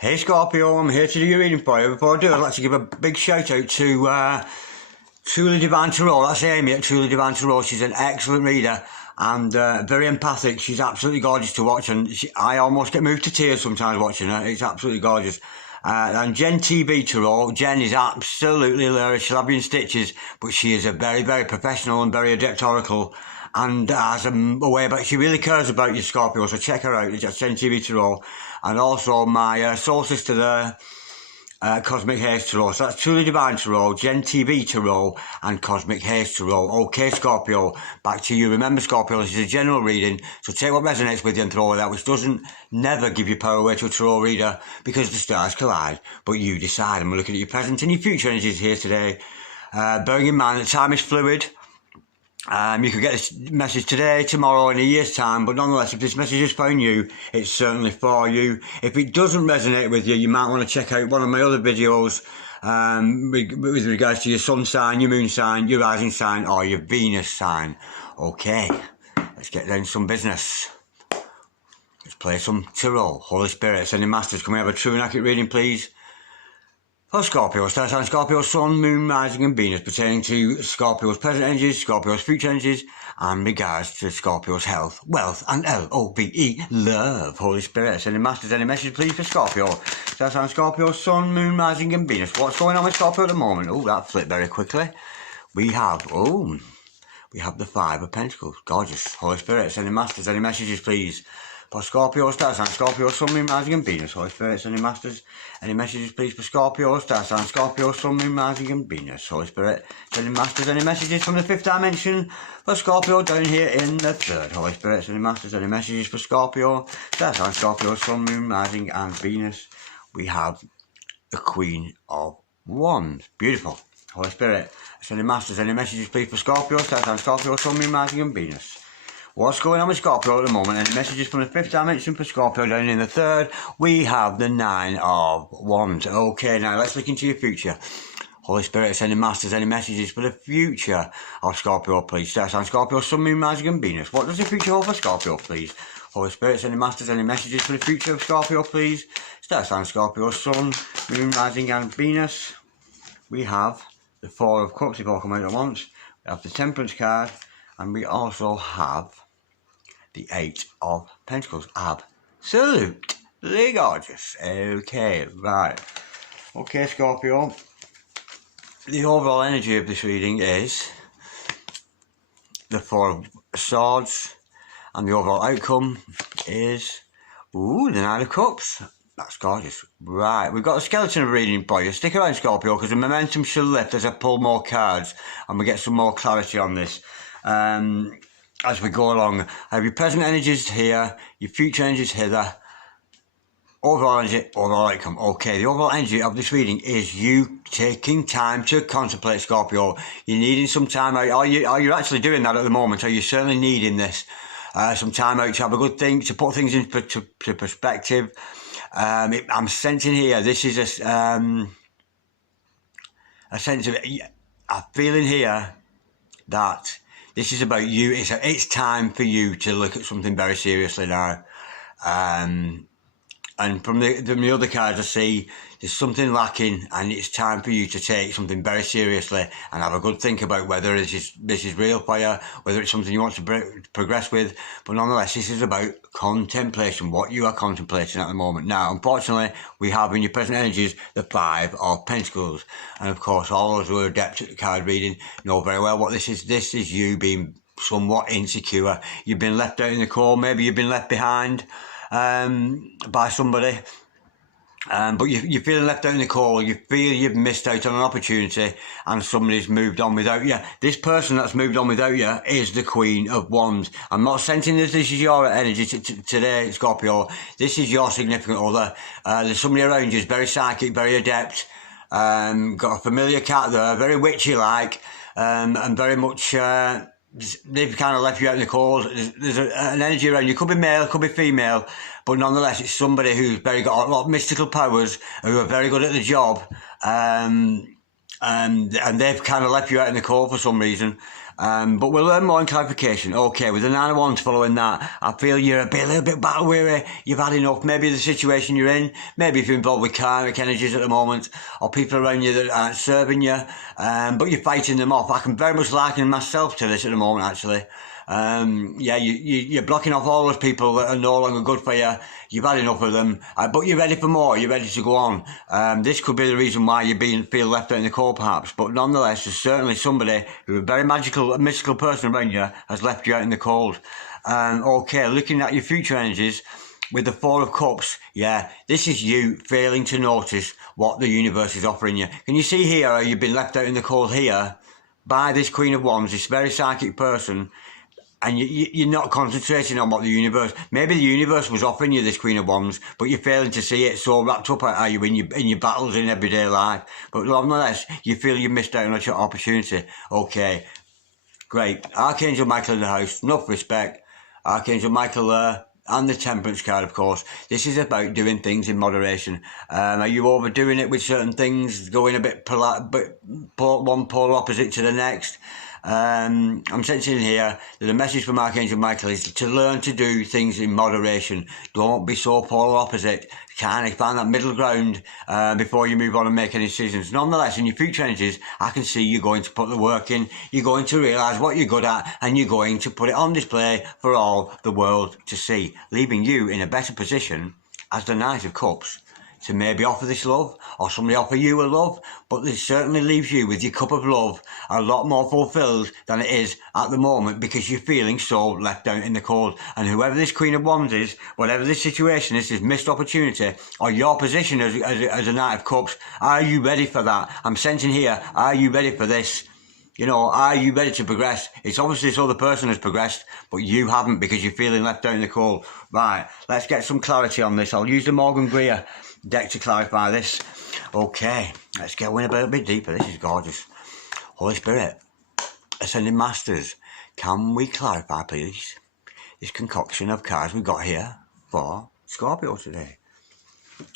Hey Scorpio, I'm here to do your reading for you. Before I do, I'd like to give a big shout out to Truly Divine Tarot. That's Amy at Truly Divine Tarot. She's an excellent reader and very empathic. She's absolutely gorgeous to watch, and I almost get moved to tears sometimes watching her. It's absolutely gorgeous. And Jen TV Tarot, Jen is absolutely hilarious. She'll have you in stitches, but she is a very, very professional and very adept oracle. And has a way about, she really cares about you, Scorpio, so check her out. It's at Jen TV Tarot. And also my soul sister there, Cosmic Haze Tarot. So that's Truly Divine Tarot, Gen TV Tarot, and Cosmic Haze Tarot. Okay, Scorpio, back to you. Remember, Scorpio, this is a general reading, so take what resonates with you and throw it out, which doesn't never give you power away to a tarot reader, because the stars collide, but you decide. And we're looking at your present and your future energies here today. Bearing in mind that time is fluid. You could get this message today, tomorrow, in a year's time, but nonetheless, if this message has found you, it's certainly for you. If it doesn't resonate with you, you might want to check out one of my other videos with regards to your sun sign, your moon sign, your rising sign, or your Venus sign. Okay, let's get down to some business. Let's play some tarot. Holy Spirit, sending masters, can we have a true and accurate reading, please? For Scorpio, star sign Scorpio, Sun, Moon, Rising and Venus, pertaining to Scorpio's present energies, Scorpio's future energies, and regards to Scorpio's health, wealth, and L-O-V-E, love. Holy Spirit, sending masters any message, please, for Scorpio. Star sign Scorpio, Sun, Moon, Rising and Venus. What's going on with Scorpio at the moment? Oh, that flipped very quickly. We have the Five of Pentacles. Gorgeous. Holy Spirit, sending masters any messages, please. For Scorpio, star sign Scorpio, Sun, Moon, Rising and Venus. Holy Spirit, sending masters any messages, please, for Scorpio, star sign Scorpio, Sun, Moon, Rising and Venus. Holy Spirit, sending masters any messages from the fifth dimension for Scorpio down here in the third. Holy Spirit, sending masters any messages for Scorpio, star sign Scorpio, Sun, Moon, Rising and Venus. We have the Queen of Wands. Beautiful. Holy Spirit, sending masters any messages, please, for Scorpio, star sign Scorpio, Sun, Moon, Rising and Venus. What's going on with Scorpio at the moment? Any messages from the fifth dimension for Scorpio down in the third? We have the Nine of Wands. Okay, now let's look into your future. Holy Spirit, sending masters any messages for the future of Scorpio, please. Star sign Scorpio, Sun, Moon, Rising and Venus. What does the future hold for Scorpio, please? Holy Spirit, sending masters any messages for the future of Scorpio, please. Star sign Scorpio, Sun, Moon, Rising and Venus. We have the Four of Cups, if all come out at once. We have the Temperance card. And we also have the Eight of Pentacles. Absolutely gorgeous. Okay, right. Okay, Scorpio. The overall energy of this reading is the Four of Swords. And the overall outcome is, the Nine of Cups. That's gorgeous. Right, we've got a skeleton of reading for you. Stick around, Scorpio, because the momentum should lift as I pull more cards and we get some more clarity on this. As we go along, I have your present energies here, your future energies hither, overall energy, overall outcome. Okay, the overall energy of this reading is you taking time to contemplate, Scorpio. You're needing some time out. Are you actually doing that at the moment? Are you certainly needing this? Some time out to have a good think, to put things into perspective. I'm sensing here, this is a sense of, a feeling here that this is about you. It's time for you to look at something very seriously now. And from the other cards I see, there's something lacking, and it's time for you to take something very seriously and have a good think about whether this is real for you, whether it's something you want to progress with. But nonetheless, this is about contemplation, what you are contemplating at the moment. Now, unfortunately, we have in your present energies the Five of Pentacles. And of course, all those who are adept at the card reading know very well what this is. This is you being somewhat insecure. You've been left out in the cold. Maybe you've been left behind by somebody, but you're feeling left out in the cold. You feel you've missed out on an opportunity and somebody's moved on without you. This person that's moved on without you is the Queen of Wands. I'm not sensing this is your energy today, Scorpio. This is your significant other. There's somebody around you who's very psychic, very adept, got a familiar cat there, very witchy-like, and very much they've kind of left you out in the cold. There's an energy around you. Could be male, could be female, but nonetheless, it's somebody who's got a lot of mystical powers, who are very good at the job, and and they've kind of left you out in the cold for some reason. But we'll learn more in clarification. Okay, with the 9 of Wands following that, I feel you're a little bit battle weary. You've had enough. Maybe the situation you're in, maybe if you're involved with karmic energies at the moment, or people around you that aren't serving you, but you're fighting them off. I can very much liken myself to this at the moment, actually. Yeah, you're blocking off all those people that are no longer good for you. You've had enough of them, but you're ready for more. You're ready to go on. This could be the reason why you feel left out in the cold, perhaps. But nonetheless, there's certainly somebody who a very mystical person around you has left you out in the cold. Okay, looking at your future energies with the 4 of Cups, yeah, this is you failing to notice what the universe is offering you. Can you see here how you've been left out in the cold here by this Queen of Wands, this very psychic person? And you're not concentrating on what the universe... Maybe the universe was offering you this Queen of Wands, but you're failing to see it, so wrapped up are you in your battles in everyday life. But nonetheless, you feel you missed out on an opportunity. Okay, great. Archangel Michael in the house, enough respect. Archangel Michael there, and the Temperance card, of course. This is about doing things in moderation. Are you overdoing it with certain things, going a bit one polar opposite to the next? I'm sensing here that the message from Archangel Michael is to learn to do things in moderation. Don't be so polar opposite. Kind of find that middle ground before you move on and make any decisions. Nonetheless, in your future energies, I can see you're going to put the work in. You're going to realise what you're good at, and you're going to put it on display for all the world to see, leaving you in a better position as the Knight of Cups to maybe offer this love, or somebody offer you a love, but this certainly leaves you with your cup of love a lot more fulfilled than it is at the moment, because you're feeling so left out in the cold. And whoever this Queen of Wands is, whatever this situation is, this missed opportunity, or your position as a Knight of Cups, are you ready for that? I'm sensing here, are you ready for this? You know, are you ready to progress? It's obviously this other person has progressed, but you haven't, because you're feeling left out in the cold. Right, let's get some clarity on this. I'll use the Morgan Greer deck to clarify this. Okay, let's get in a little bit deeper. This is gorgeous. Holy Spirit, Ascending Masters, can we clarify, please, this concoction of cards we've got here for Scorpio today,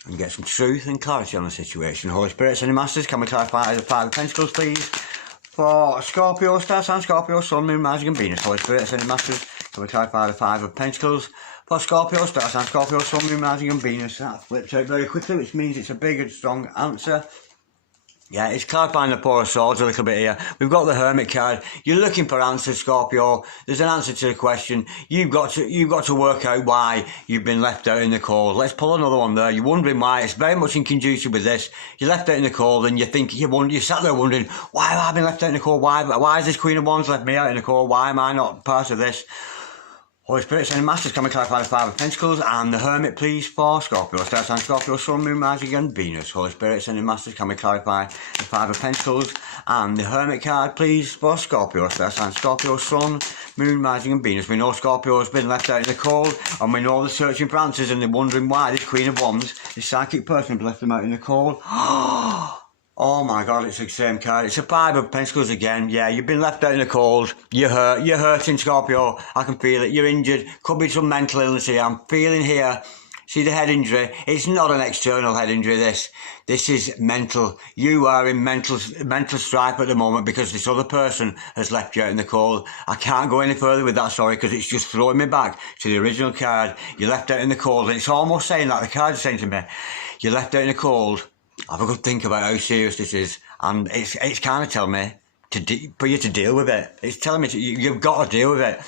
and get some truth and clarity on the situation? Holy Spirit, Ascending Masters, can we clarify the 5 of Pentacles, please, for Scorpio, Star Sign Scorpio, Sun, Moon, Rising and Venus? Holy Spirit, Ascending Masters, can we clarify the 5 of Pentacles for Scorpio, Star Sign Scorpio, Sun, Moon, Rising and Venus? That flips out very quickly, which means it's a big and strong answer. Yeah, it's clarifying the 4 of Swords a little bit here. We've got the Hermit card. You're looking for answers, Scorpio. There's an answer to the question. You've got to work out why you've been left out in the cold. Let's pull another one there. You're wondering why. It's very much in conjunction with this. You're left out in the cold, and you sat there wondering, why have I been left out in the cold? Why has this Queen of Wands left me out in the cold? Why am I not part of this? Holy Spirit, Ascending Masters, can we clarify the 5 of Pentacles and the Hermit, please, for Scorpio, Star Sign Scorpio, Sun, Moon, Rising and Venus? Holy Spirit, Ascending Masters, can we clarify the 5 of Pentacles and the Hermit card, please, for Scorpio, Star Sign Scorpio, Sun, Moon, Rising and Venus? We know Scorpio has been left out in the cold, and we know they're searching for answers, and they're wondering why this Queen of Wands, this psychic person, has left them out in the cold. Oh my God, it's the same card. It's a 5 of Pentacles again. Yeah, you've been left out in the cold. You're hurt. You're hurting, Scorpio. I can feel it. You're injured. Could be some mental illness here. I'm feeling here. See the head injury? It's not an external head injury, this. This is mental. You are in mental strife at the moment because this other person has left you out in the cold. I can't go any further with that, sorry, because it's just throwing me back to the original card. You're left out in the cold. And it's almost saying that. The card's saying to me, you're left out in the cold. Have a good think about how serious this is, and it's kind of telling me for you to deal with it. It's telling me you've got to deal with it.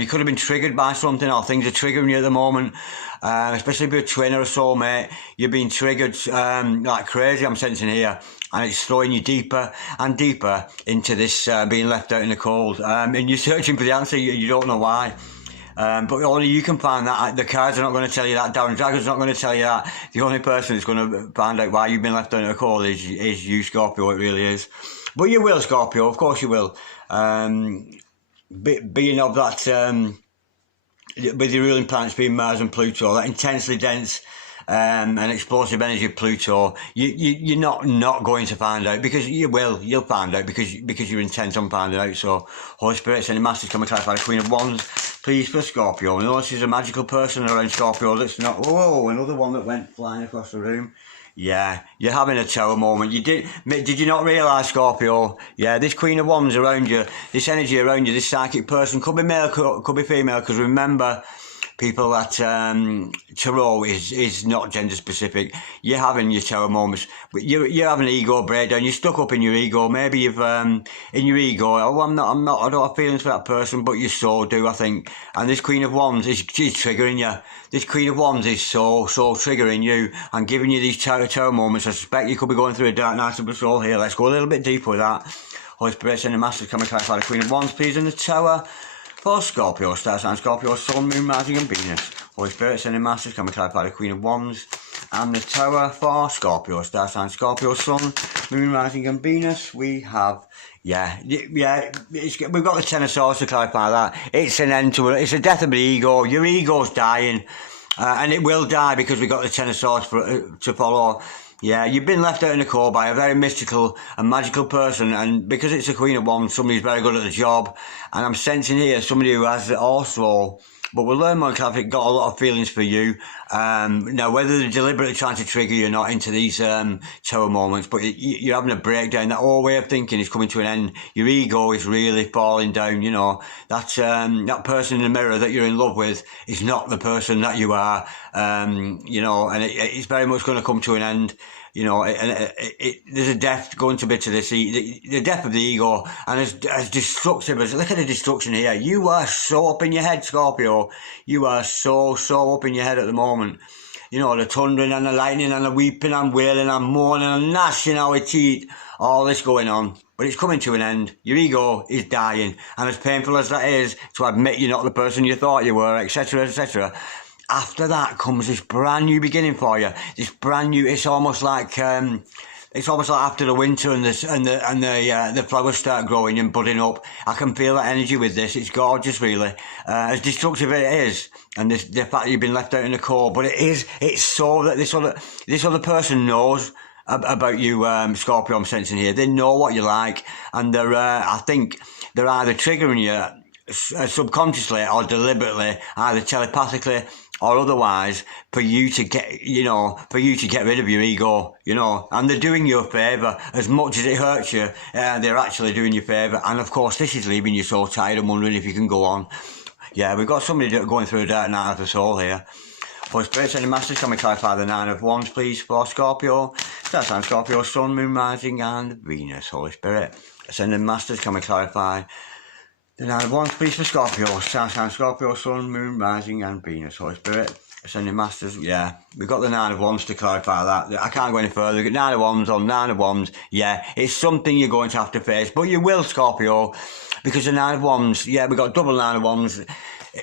You could have been triggered by something, or things are triggering you at the moment, especially if you're a twin or a soulmate. You're being triggered like crazy, I'm sensing here, and it's throwing you deeper and deeper into this being left out in the cold, and you're searching for the answer. You don't know why. But only you can find that. The cards are not going to tell you that. Darren Dragon's not going to tell you that. The only person that's going to find out why you've been left out in the cold is you, Scorpio. It really is. But you will, Scorpio. Of course you will. Being of that, with your ruling planets being Mars and Pluto, that intensely dense and explosive energy of Pluto, you're not going to find out, because you'll find out, because you're intent on finding out. So Holy Spirit, sending masters, come and clarify the Queen of Wands, please, for Scorpio. I know this is a magical person around Scorpio that's not, oh, another one that went flying across the room. Yeah, you're having a tower moment. Did you not realise, Scorpio? Yeah, this Queen of Wands around you, this energy around you, this psychic person, could be male, could be female, because remember, people that tarot is not gender specific. You're having your tower moments, but you're having an ego breakdown. You're stuck up in your ego. Maybe you've in your ego. Oh, I don't have feelings for that person, but you so do, I think. And this Queen of Wands is triggering you. This Queen of Wands is so triggering you and giving you these tower moments. I suspect you could be going through a dark night of the soul here. Let's go a little bit deeper with that. Holy Spirit, send the masters, come and clarify the Queen of Wands, please, in the tower. For Scorpio, star sign Scorpio, Sun, Moon, Rising and Venus. Holy Spirit, sending masters, come and clarify the Queen of Wands. And the tower for Scorpio, star sign Scorpio, Sun, Moon, Rising and Venus. We have, we've got the Ten of Swords to clarify that. It's an end to it. It's a death of the ego. Your ego's dying. And it will die, because we've got the Ten of Swords to follow. Yeah, you've been left out in the cold by a very mystical and magical person, and because it's a Queen of Wands, somebody's very good at the job, and I'm sensing here somebody who has it also, but we'll learn more clarity, got a lot of feelings for you. Now, whether they're deliberately trying to trigger you or not into these tower moments, but you're having a breakdown. That whole way of thinking is coming to an end. Your ego is really falling down, you know. That person in the mirror that you're in love with is not the person that you are, you know, and it's very much going to come to an end. You know, there's a death going to be to this, the death of the ego, and as destructive as, look at the destruction here. You are so up in your head, Scorpio. You are so up in your head at the moment. You know, the thundering and the lightning and the weeping and wailing and moaning and gnashing our teeth, all this going on. But it's coming to an end. Your ego is dying, and as painful as that is to admit you're not the person you thought you were, etc., etc., after that comes this brand new beginning for you. This brand new. It's almost like after the winter and the flowers start growing and budding up. I can feel that energy with this. It's gorgeous, really. As destructive as it is, and the fact that you've been left out in the cold, but it's so that this other person knows about you, Scorpio. I'm sensing here. They know what you like, and I think they're either triggering you subconsciously or deliberately, either telepathically or otherwise, for you to get rid of your ego, you know, and they're doing you a favour. As much as it hurts you, they're actually doing you a favour. And of course, this is leaving you so tired and wondering if you can go on. Yeah, we've got somebody going through a dark night of the soul here. Holy Spirit, sending masters, can we clarify the Nine of Wands, please, for Scorpio? Star sign Scorpio, Sun, Moon, Rising and Venus. Holy Spirit, sending masters, can we clarify the Nine of Wands, please, for Scorpio? Star sign Scorpio, Sun, Moon, Rising and Venus. Holy Spirit, sending masters. Yeah, we've got the Nine of Wands to clarify that. I can't go any further. We've got Nine of Wands on Nine of Wands. Yeah, it's something you're going to have to face, but you will, Scorpio, because the Nine of Wands, yeah, we've got double Nine of Wands.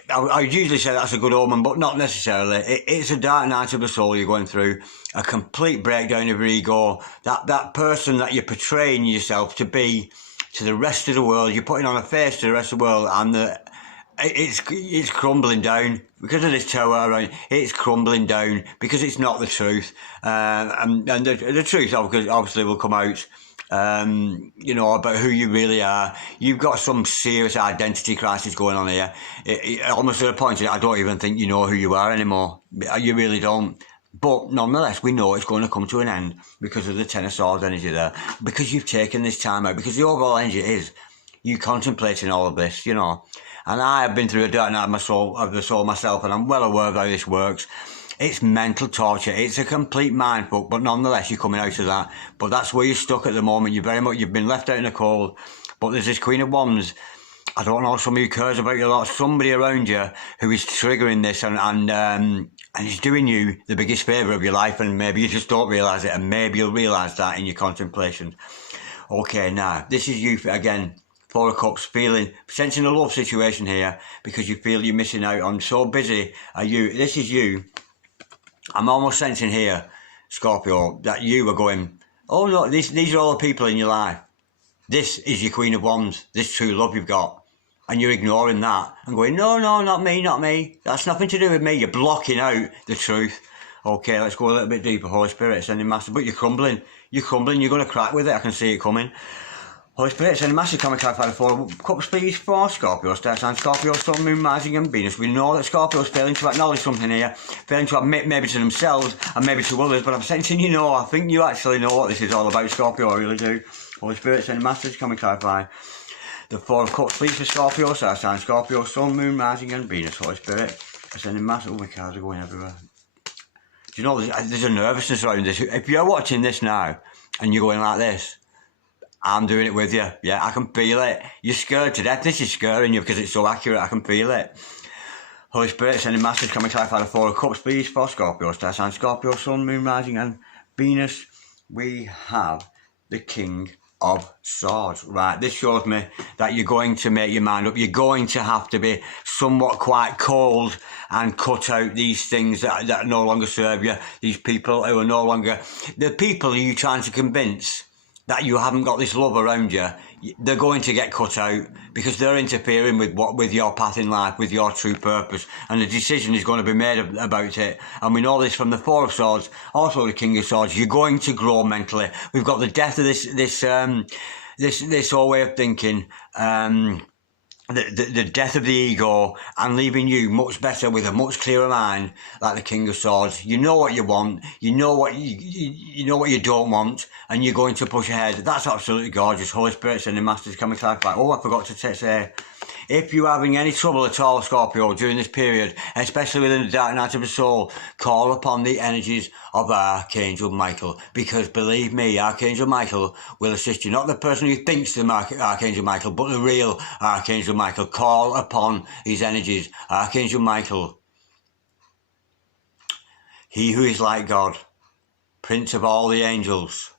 I usually say that's a good omen, but not necessarily. It's a dark night of the soul you're going through, a complete breakdown of your ego. That person that you're portraying yourself to be to the rest of the world, you're putting on a face to the rest of the world, and it's crumbling down because of this tower around. It's crumbling down because it's not the truth, and the truth obviously will come out. You know, about who you really are. You've got some serious identity crisis going on here. Almost to the point that I don't even think you know who you are anymore. You really don't. But nonetheless, we know it's going to come to an end because of the Ten of Swords energy there. Because you've taken this time out. Because the overall energy is you contemplating all of this, you know. And I have been through a dark night of the soul myself, and I'm well aware of how this works. It's mental torture. It's a complete mindfuck, but nonetheless, you're coming out of that. But that's where you're stuck at the moment. You've been left out in the cold. But there's this Queen of Wands. I don't know, somebody who cares about you a lot, somebody around you who is triggering this and is doing you the biggest favour of your life, and maybe you just don't realise it, and maybe you'll realise that in your contemplation. Okay, now, this is you again. Four of Cups, sensing a love situation here because you feel you're missing out on. So busy are you. This is you. I'm almost sensing here, Scorpio, that you are going, oh no, these are all the people in your life. This is your Queen of Wands, this true love you've got. And you're ignoring that and going, no, not me. That's nothing to do with me. You're blocking out the truth. Okay, let's go a little bit deeper. Holy Spirit, sending master. But you're crumbling. You're crumbling. You're going to crack with it. I can see it coming. Holy Spirit, sending master. Can we clarify the 4 cups, please, for Scorpio, star sign, Scorpio, Sun, Moon, Rising and Venus. We know that Scorpio's failing to acknowledge something here, failing to admit maybe to themselves and maybe to others, but I'm sensing you know. I think you actually know what this is all about, Scorpio. I really do. Holy Spirit, sending masters. Can we clarify the 4 of cups, please, for Scorpio, star sign, Scorpio, Sun, Moon, Rising and Venus. Holy Spirit, sending masters. Oh, my cards are going everywhere. Do you know, there's a nervousness around this. If you're watching this now and you're going like this, I'm doing it with you. Yeah, I can feel it. You're scared to death. This is scaring you because it's so accurate. I can feel it. Holy Spirit, sending masters. Can we clarify the 4 of cups, please, for Scorpio, star sign, Scorpio, Sun, Moon, Rising and Venus. We have the King of Swords. Right, this shows me that you're going to make your mind up. You're going to have to be somewhat quite cold and cut out these things that no longer serve you. These people who are no longer... The people who you're trying to convince that you haven't got this love around you, they're going to get cut out because they're interfering with your path in life, with your true purpose, and the decision is going to be made about it. And we know this from the 4 of Swords, also the King of Swords. You're going to grow mentally. We've got the death of this whole way of thinking. The death of the ego and leaving you much better with a much clearer mind, like the King of Swords. You know what you want, you know what you know what you don't want, and you're going to push ahead. That's absolutely gorgeous. Holy Spirit, sending masters. Can we clarify? Oh, I forgot to say, if you're having any trouble at all, Scorpio, during this period, especially within the dark night of the soul, call upon the energies of Archangel Michael, because believe me, Archangel Michael will assist you. Not the person who thinks the Archangel Michael, but the real Archangel Michael. Call upon his energies. Archangel Michael, he who is like God, Prince of all the angels,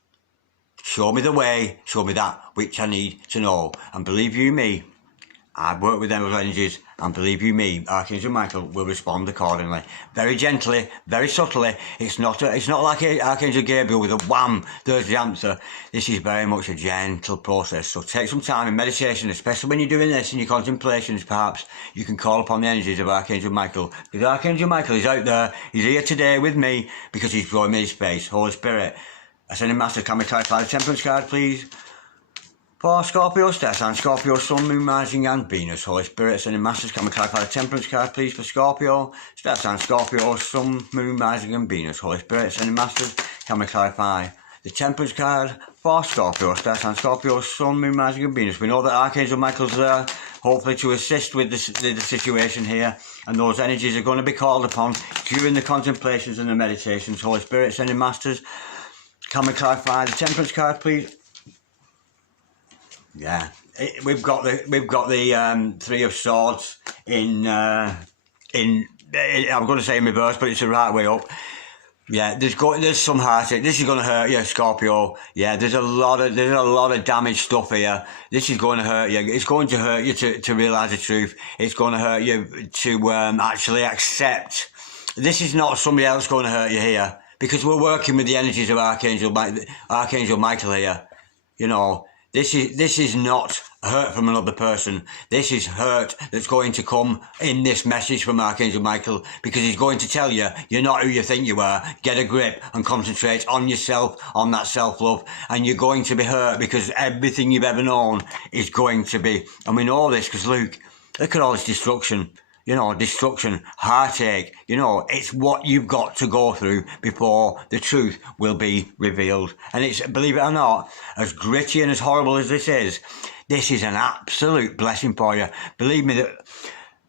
show me the way, show me that which I need to know. And believe you me, I've worked with them with energies, and believe you me, Archangel Michael will respond accordingly. Very gently, very subtly. It's not like Archangel Gabriel with a wham, there's the answer. This is very much a gentle process. So take some time in meditation, especially when you're doing this in your contemplations, perhaps you can call upon the energies of Archangel Michael. Because Archangel Michael is out there, he's here today with me, because he's showing me his face. Holy Spirit, Ascending Master, can we clarify the Temperance card, please? For Scorpio, star sign, Scorpio, Sun, Moon, Rising and Venus. Holy Spirit, sending masters. Can we clarify the Temperance card, please, for Scorpio? Star sign, Scorpio, Sun, Moon, Rising and Venus. Holy Spirit, sending masters. Can we clarify the Temperance card for Scorpio? Star sign, Scorpio, Sun, Moon, Rising and Venus. We know that Archangel Michael's there, hopefully to assist with the situation here. And those energies are going to be called upon during the contemplations and the meditations. Holy Spirit, sending masters. Can we clarify the Temperance card, please? Yeah, we've got the 3 of Swords in I'm going to say in reverse, but it's the right way up. Yeah, there's some heartache. This is going to hurt you, Scorpio. Yeah, there's a lot of damaged stuff here. This is going to hurt you. It's going to hurt you to realise the truth. It's going to hurt you to actually accept. This is not somebody else going to hurt you here, because we're working with the energies of Archangel Michael here. You know. This is not hurt from another person. This is hurt that's going to come in this message from Archangel Michael, because he's going to tell you, you're not who you think you are. Get a grip and concentrate on yourself, on that self-love. And you're going to be hurt because everything you've ever known is going to be. And we know this because look at all this destruction. You know, destruction, heartache, you know, it's what you've got to go through before the truth will be revealed. And it's, believe it or not, as gritty and as horrible as this is an absolute blessing for you. Believe me, that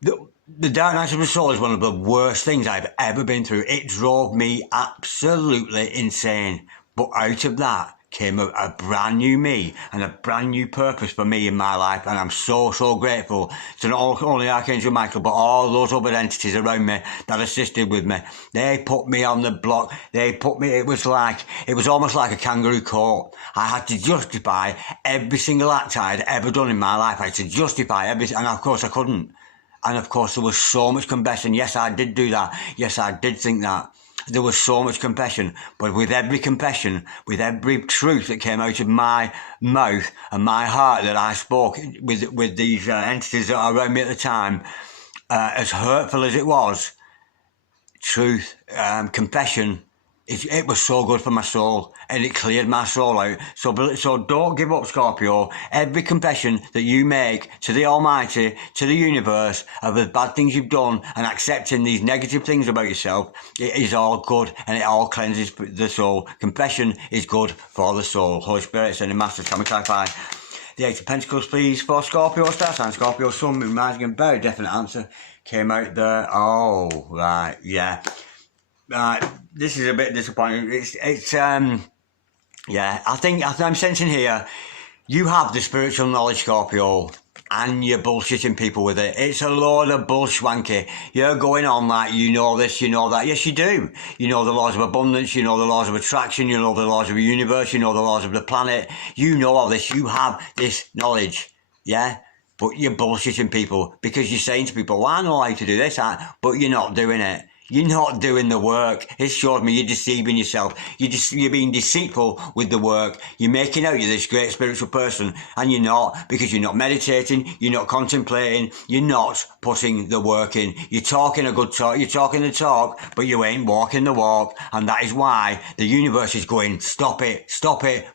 the dark night of the soul is one of the worst things I've ever been through. It drove me absolutely insane. But out of that came a brand new me and a brand new purpose for me in my life, and I'm so grateful to not only Archangel Michael but all those other entities around me that assisted with me. They put me on the block. It was almost like a kangaroo court. I had to justify every single act I had ever done in my life. I had to justify everything, and of course I couldn't. And of course there was so much compassion. Yes, I did do that. Yes, I did think that. There was so much compassion, but with every compassion, with every truth that came out of my mouth and my heart that I spoke with these entities that are around me at the time, as hurtful as it was, truth, confession, it was so good for my soul, and it cleared my soul out. So don't give up, Scorpio. Every confession that you make to the Almighty, to the universe, of the bad things you've done, and accepting these negative things about yourself, it is all good, and it all cleanses the soul. Confession is good for the soul. Holy Spirit, sending masters, can we clarify the Eight of Pentacles, please, for Scorpio, star sign, Scorpio, sun, moon, rising, and very definite answer came out there. Oh, right, yeah. This is a bit disappointing. Yeah, I think I'm sensing here, you have the spiritual knowledge, Scorpio, and you're bullshitting people with it. It's a load of bullshwanky. You're going on like you know this, you know that. Yes, you do. You know the laws of abundance, you know the laws of attraction, you know the laws of the universe, you know the laws of the planet. You know all this. You have this knowledge, yeah? But you're bullshitting people because you're saying to people, well, I know how to do this, but you're not doing it. You're not doing the work. It shows me you're deceiving yourself. You're being deceitful with the work. You're making out you're this great spiritual person, and you're not, because you're not meditating, you're not contemplating, you're not putting the work in. You're talking a good talk, you're talking the talk, but you ain't walking the walk, and that is why the universe is going, stop it,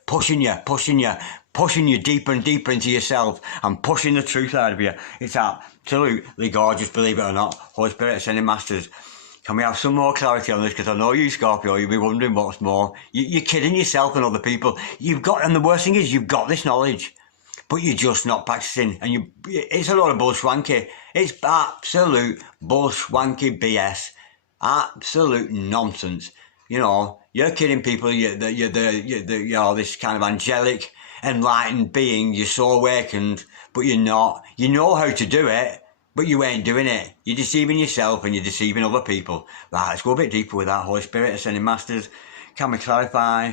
pushing you deeper and deeper into yourself, and pushing the truth out of you. It's absolutely gorgeous, believe it or not. Holy Spirit, sending masters. Can we have some more clarity on this? Because I know you, Scorpio, you'll be wondering what's more. You're kidding yourself and other people. And the worst thing is, you've got this knowledge, but you're just not practicing. And it's a lot of bullshwanky. It's absolute bullshwanky BS. Absolute nonsense. You know, you're kidding people. You're this kind of angelic, enlightened being. You're so awakened, but you're not. You know how to do it, but you ain't doing it. You're deceiving yourself and you're deceiving other people. Right, let's go a bit deeper with that. Holy Spirit, ascending masters, can we clarify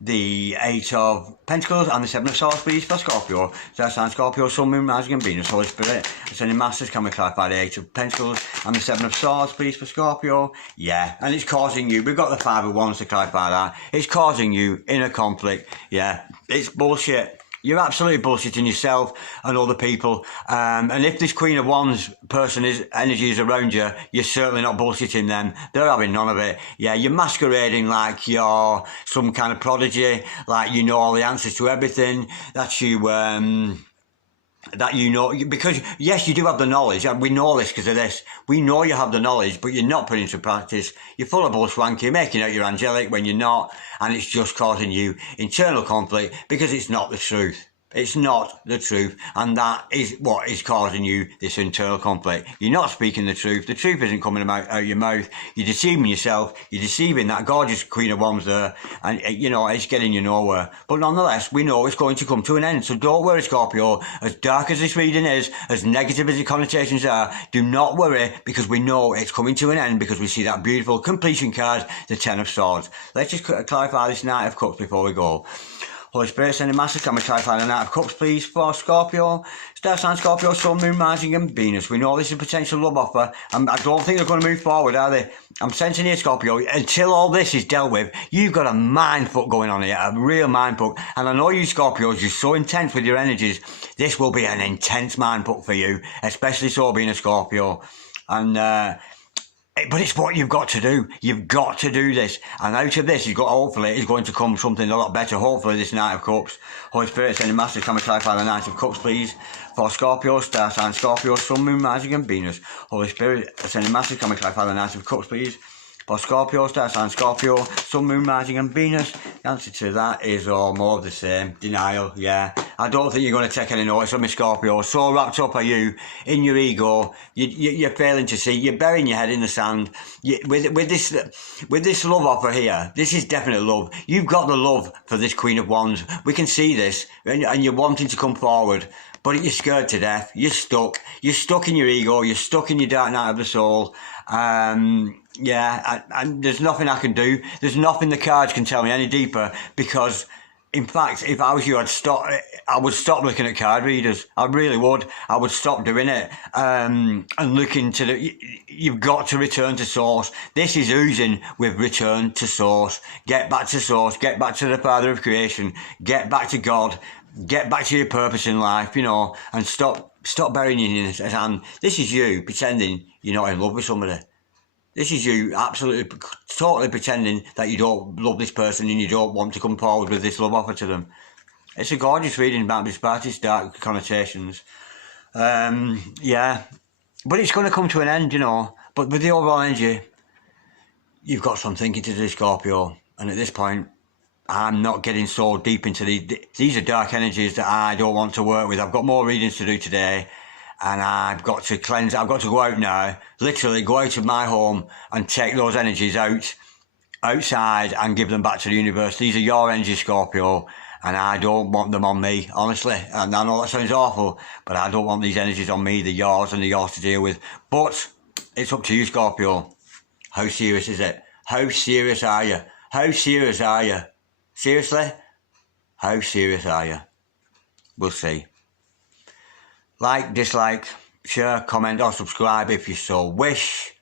the Eight of Pentacles and the Seven of Swords, please, for Scorpio? Star sign, Scorpio, sun, moon, rising, and Venus. Holy Spirit, ascending masters, can we clarify the Eight of Pentacles and the Seven of Swords, please, for Scorpio? Yeah, and it's causing you, we've got the Five of Wands to clarify that. It's causing you inner conflict. Yeah, it's bullshit. You're absolutely bullshitting yourself and other people. And if this Queen of Wands energy is around you, you're certainly not bullshitting them. They're having none of it. Yeah, you're masquerading like you're some kind of prodigy, like you know all the answers to everything, that you know, because yes, you do have the knowledge, and we know this because of this. We know you have the knowledge, but you're not putting it into practice. You're full of bullshwanky, you're making out you're angelic when you're not, and it's just causing you internal conflict because it's not the truth. It's not the truth, and that is what is causing you this internal conflict. You're not speaking the truth. The truth isn't coming out your mouth. You're deceiving yourself. You're deceiving that gorgeous Queen of Wands there, and you know it's getting you nowhere. But nonetheless, we know it's going to come to an end. So don't worry, Scorpio. As dark as this reading is, as negative as the connotations are, do not worry, because we know it's coming to an end, because we see that beautiful completion card, the Ten of Swords. Let's just clarify this Knight of Cups before we go. Holy Spirit, sending masters, can we clarify the Knight of Cups, please, for Scorpio? Star sign, Scorpio, sun, moon, rising, and Venus. We know this is a potential love offer, and I don't think they're going to move forward, are they? I'm sensing here, Scorpio, until all this is dealt with, you've got a mindfuck going on here, a real mindfuck. And I know you, Scorpios, you're so intense with your energies. This will be an intense mindfuck for you, especially so being a Scorpio. And, but it's what you've got to do. You've got to do this. And out of this, hopefully, is going to come something a lot better. Hopefully, this Knight of Cups. Holy Spirit, sending masters, can we clarify the Knight of Cups, please? For Scorpio, star sign, Scorpio, sun, moon, rising, and Venus. Holy Spirit, sending masters, can we clarify the Knight of Cups, please? For Scorpio, star sign, Scorpio, sun, moon, rising, and Venus. The answer to that is more of the same. Denial, yeah. I don't think you're going to take any notice of me, Scorpio. So wrapped up are you in your ego. You're failing to see. You're burying your head in the sand. With this love offer here, this is definite love. You've got the love for this Queen of Wands. We can see this, and you're wanting to come forward, but you're scared to death. You're stuck. You're stuck in your ego. You're stuck in your dark night of the soul. Yeah, and there's nothing I can do. There's nothing the cards can tell me any deeper, because, in fact, if I was you, I would stop looking at card readers. I really would. I would stop doing it, and look into you've got to return to source. This is oozing with return to source. Get back to source. Get back to the Father of creation. Get back to God. Get back to your purpose in life, you know, and stop burying your hand. This is you pretending you're not in love with somebody. This is you absolutely, totally pretending that you don't love this person and you don't want to come forward with this love offer to them. It's a gorgeous reading about this party's dark connotations. Yeah, but it's going to come to an end, you know. But with the overall energy, you've got some thinking to do, Scorpio. And at this point, I'm not getting so deep into these are dark energies that I don't want to work with. I've got more readings to do today, and I've got to cleanse. I've got to go out now, literally go out of my home and take those energies outside and give them back to the universe. These are your energies, Scorpio, and I don't want them on me, honestly. And I know that sounds awful, but I don't want these energies on me. They're yours and they're yours to deal with. But it's up to you, Scorpio. How serious is it? How serious are you? How serious are you? Seriously? How serious are you? We'll see. Like, dislike, share, comment or subscribe if you so wish.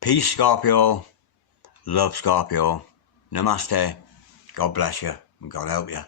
Peace, Scorpio. Love, Scorpio. Namaste. God bless you and God help you.